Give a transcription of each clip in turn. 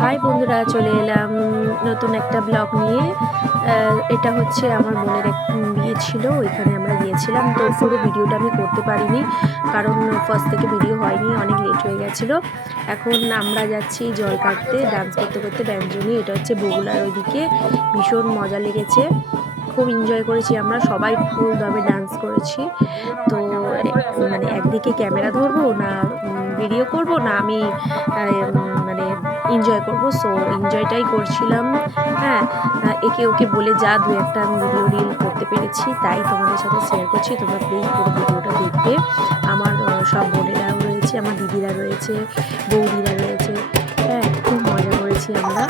High বন্ধুরা, চলে এলাম নতুন একটা ব্লগ নিয়ে। এটা হচ্ছে আমার বোনের এক বিয়ে ছিল, ওইখানে আমরা গিয়েছিলাম। তো পুরো ভিডিওটা আমি করতে পারিনি, কারণ ফার্স্ট থেকে ভিডিও হয়নি, অনেক লেট হয়ে গেছিল। এখন আমরা যাচ্ছি জল কাটতে ডান্স করতে করতে ব্যঞ্জনী, এটা হচ্ছে বগুলার ওইদিকে। ভীষণ মজা লেগেছে, খুব এনজয় করেছি আমরা, সবাই ফুল দমে ডান্স করেছি। তো মানে একদিকে ক্যামেরা ধরবো না ভিডিও করব না, আমি মানে এনজয় করব। সো এনজয়টাই করছিলাম। হ্যাঁ একে ওকে বলে যা দু একটা আমি ভিডিও রিল করতে পেরেছি তাই তোমাদের সাথে শেয়ার করছি। তোমরা প্লিজ পুরো ভিডিওটা দেখবে। আমার সব বোনেরাও রয়েছে আমার দিদিরা রয়েছে বৌদিরা রয়েছে। হ্যাঁ খুব মজা করেছি আমরা।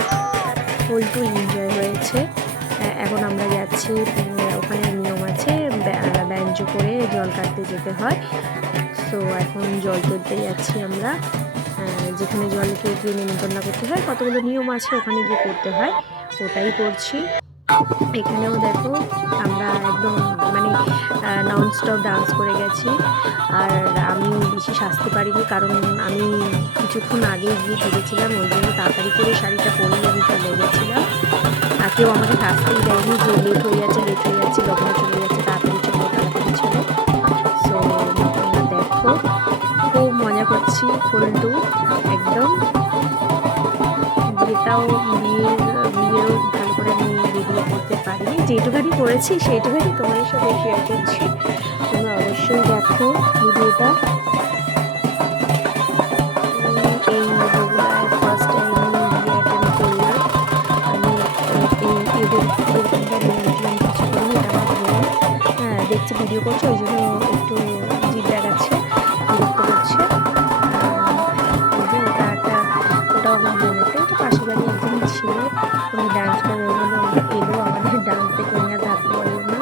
ফুলটু এনজয় হয়েছে। আহ, এখন আমরা যাচ্ছি ওখানে নিয়ম আছে ব্যা- ব্যঞ্জ করে জল কাটতে যেতে হয়। তো এখন জল তুলতে যাচ্ছি আমরা। যেখানে জলকে গিয়ে নিমন্ত্রণ করতে হয়, কতগুলো নিয়ম আছে ওখানে গিয়ে করতে হয় ওটাই করছি। এখানেও দেখো আমরা একদম মানে নন স্টপ ডান্স করে গেছি। আর আমি বেশি সাজতে পারিনি কারণ আমি কিছুক্ষণ আগে গিয়ে ভেবেছিলাম, ওই জন্য তাড়াতাড়ি করে শাড়িটা পরে আমি চলে গেছিলাম। আর কেউ আমাকে সাজতেই দেয়নি যে লেট হয়ে যাচ্ছে লেট হয়ে যাচ্ছে লোকরা চলে যাচ্ছে। মজা ফুলটু একদম বিয়েটাও বিয়ের বিয়েও ভালো করে আমি ভিডিও করতে পারিনি যেটুখানি করেছি সেইটুখানি তোমাদের সাথে শেয়ার করছি তোমরা অবশ্যই দেখো ভিডিওটা হ্যাঁ দেখছি ভিডিও করছে ওই জন্য এলো আমাদের ডান্স আর থাকতে পারল না।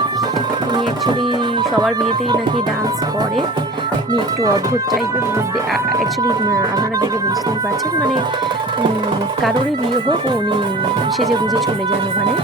উনি অ্যাকচুয়ালি সবার বিয়েতেই নাকি ডান্স করে। উনি একটু অদ্ভুত টাইপের অ্যাকচুয়ালি আপনারা দেখে বুঝতেই পারছেন। মানে কারোরই বিয়ে হোক, উনি সেজে বুঝে চলে যান ওখানে।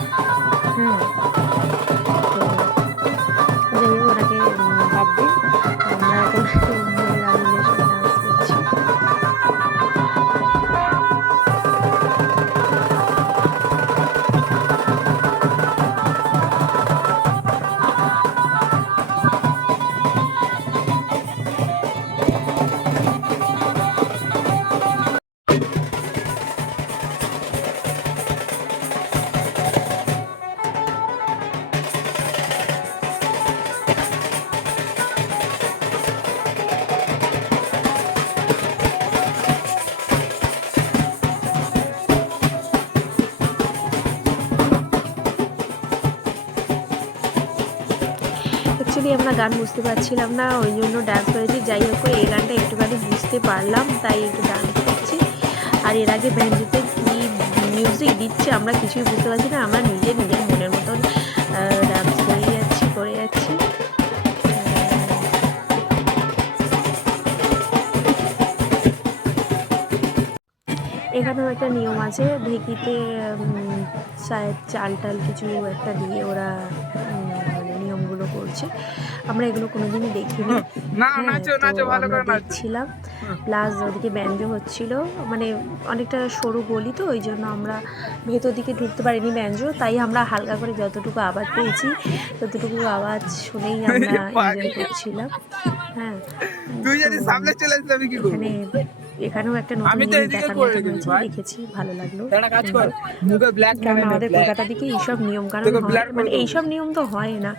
অ্যাকচুয়ালি আমরা গান বুঝতে পারছিলাম না, ওই জন্য ডান্স করেছি। যাই হোক এই গানটা একটুখানি বুঝতে পারলাম, তাই একটু ডান্স করছি। আর এর আগে ব্যান্ডিতে কী মিউজিক দিচ্ছে আমরা কিছুই বুঝতে পারছি না, আমরা নিজে নিজের মনের মতন ডান্স করে যাচ্ছি করে যাচ্ছি। এখানেও একটা নিয়ম আছে, ঢেকিতে চাল টাল কিছু একটা দিয়ে ওরা করছে আমরা এগুলো কোনোদিনই দেখিনি। না হ্যাঁ, দেখছিলাম। প্লাস ওদিকে ব্যঞ্জ হচ্ছিল। মানে অনেকটা সরু গলি তো ওই জন্য আমরা ভেতর দিকে ঢুকতে পারিনি ব্যঞ্জ। তাই আমরা হালকা করে যতটুকু আওয়াজ পেয়েছি ততটুকু আওয়াজ শুনেই আমরা এনজয় করছিলাম। হ্যাঁ। তুই যদি সামনে চলে কি করব? এখানেও একটা নতুন জিনিস দেখার মতো হয়েছে দেখেছি ভালো লাগল। কারণ আমাদের কলকাতা দিকে এইসব নিয়ম কারণ মানে এইসব নিয়ম তো হয় না।